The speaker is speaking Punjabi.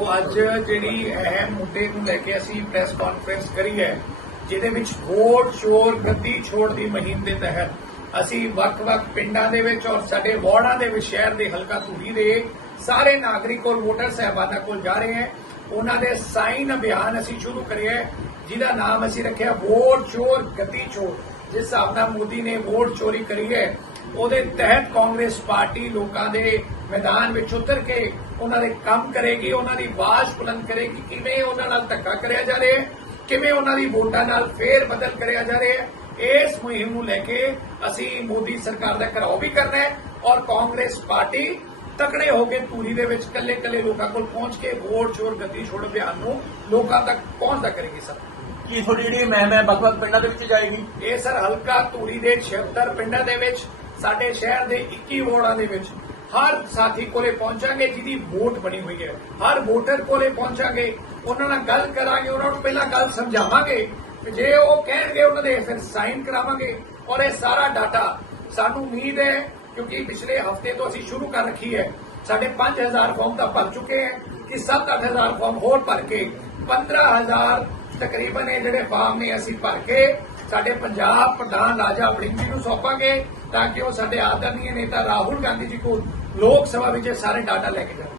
ਸੋ ਅੱਜ ਜਿਹੜੀ ਅਹਿਮ ਮੁੱਦੇ ਨੂੰ ਲੈ ਕੇ ਅਸੀਂ ਪ੍ਰੈਸ ਕਾਨਫਰੰਸ ਕਰੀ ਹੈ, ਜਿਹਦੇ ਵਿੱਚ ਵੋਟ ਚੋਰ ਗੱਦੀ ਛੋੜ ਦੀ ਮੁਹਿੰਮ ਦੇ ਤਹਿਤ ਅਸੀਂ ਵੱਖ-ਵੱਖ ਪਿੰਡਾਂ ਦੇ ਵਿੱਚ ਔਰ ਸਾਡੇ ਵਾਰਡਾਂ ਦੇ ਵਿੱਚ, ਸ਼ਹਿਰ ਦੇ ਹਲਕਾ ਧੂਰੀ ਦੇ ਸਾਰੇ ਨਾਗਰਿਕ ਔਰ ਵੋਟਰ ਸਹਿਬਾਨਾਂ ਕੋਲ ਜਾ ਰਹੇ ਹਾਂ। ਉਹਨਾਂ ਦੇ ਸਾਈਨ ਅਭਿਆਨ ਅਸੀਂ ਸ਼ੁਰੂ ਕਰਿਆ ਜਿਹਦਾ ਨਾਮ ਅਸੀਂ ਰੱਖਿਆ, ਵੋਟ ਚੋਰ ਗੱਦੀ ਚੋਰ ਜਿਸ ਹਿਸਾਬ ਨਾਲ ਮੋਦੀ ਨੇ ਵੋਟ ਚੋਰੀ ਕਰੀ ਹੈ ਉਹਦੇ ਤਹਿਤ ਕਾਂਗਰਸ ਪਾਰਟੀ ਲੋਕਾਂ ਦੇ ਮੈਦਾਨ ਵਿੱਚ ਉਤਰ ਕੇ ਉਹਨਾਂ ਦੇ ਕੰਮ ਕਰੇਗੀ ਉਹਨਾਂ ਦੀ ਆਵਾਜ਼ ਬੁਲੰਦ ਕਰੇਗੀ ਕਿਵੇਂ ਉਹਨਾਂ ਨਾਲ ਧੱਕਾ ਕਰਿਆ ਜਾ ਰਿਹਾ ਹੈ ਕਿਵੇਂ ਉਹਨਾਂ ਦੀ ਵੋਟਾਂ ਨਾਲ ਫੇਰ ਬਦਲ ਕਰਿਆ ਜਾ ਰਿਹਾ ਹੈ ਇਸ ਮੁਹਿੰਮ ਨੂੰ ਲੈ ਕੇ ਅਸੀਂ ਮੋਦੀ ਸਰਕਾਰ ਦਾ ਘਰਾਓ ਵੀ ਕਰਨਾ ਹੈ ਔਰ ਕਾਂਗਰਸ ਪਾਰਟੀ ਤਕੜੇ ਹੋ ਕੇ ਧੂਰੀ ਦੇ ਵਿੱਚ ਕੱਲੇ ਕੱਲੇ ਲੋਕਾਂ ਕੋਲ ਪਹੁੰਚ ਕੇ ਵੋਟ ਚੋਰ ਗੱਦੀ ਛੋੜ ਅਭਿਆਨ ਨੂੰ ਲੋਕਾਂ ਤੱਕ ਪਹੁੰਚਦਾ ਕਰੇਗੀ ਸਰ? ਕੀ ਤੁਹਾਡੀ ਜਿਹੜੀ ਮੈਂ ਮੈਂ ਵੱਖ-ਵੱਖ ਪਿੰਡਾਂ ਦੇ ਵਿੱਚ ਜਾਏਗੀ? ਇਹ ਸਰ ਹਲਕਾ ਧੂਰੀ ਦੇ 76 ਪਿੰਡਾਂ ਦੇ ਵਿੱਚ ਸਾਡੇ ਸ਼ਹਿਰ ਦੇ 21 ਵਾਰਡਾਂ ਦੇ ਵਿੱਚ ਹਰ ਸਾਥੀ ਕੋਲੇ ਪਹੁੰਚਾਂਗੇ, ਜਿਹਦੀ ਵੋਟ ਬਣੀ ਹੋਈ ਹੈ। ਹਰ ਵੋਟਰ ਕੋਲੇ ਪਹੁੰਚਾਂਗੇ, ਉਹਨਾਂ ਨਾਲ ਗੱਲ ਕਰਾਂਗੇ, ਉਹਨਾਂ ਨੂੰ ਪਹਿਲਾਂ ਗੱਲ ਸਮਝਾਵਾਂਗੇ ਜੇ ਉਹ ਕਹਿਣਗੇ ਉਹਨਾਂ ਦੇ, ਫਿਰ ਸਾਈਨ ਕਰਾਵਾਂਗੇ। ਔਰ ਇਹ ਸਾਰਾ ਡਾਟਾ ਸਾਨੂੰ ਉਮੀਦ ਹੈ, ਕਿਉਂਕਿ ਪਿਛਲੇ ਹਫ਼ਤੇ ਤੋਂ ਅਸੀਂ ਸ਼ੁਰੂ ਕਰ ਰੱਖੀ ਹੈ, ਸਾਡੇ 5000 ਫਾਰਮ ਤਾਂ ਭਰ ਚੁੱਕੇ ਹੈ, ਕਿ 7-8000 ਫਾਰਮ ਹੋਰ ਭਰ ਕੇ 15000 ਤਕਰੀਬਨ ਇਹ ਜਿਹੜੇ ਫਾਰਮ ਨੇ ਅਸੀਂ ਭਰ ਕੇ ਸਾਡੇ ਪੰਜਾਬ ਪ੍ਰਧਾਨ ਰਾਜਾ ਵੜਿੰਗ ਜੀ ਨੂੰ ਸੌਂਪਾਂਗੇ ਤਾਂ ਕਿ ਉਹ ਸਾਡੇ ਆਦਰਨੀय ਨੇਤਾ ਰਾਹੁਲ ਗਾਂਧੀ ਜੀ ਕੋਲ ਲੋਕ ਸਭਾ ਵਿੱਚ ਇਹ ਸਾਰੇ ਡਾਟਾ ਲੈ ਕੇ ਜਾਣ।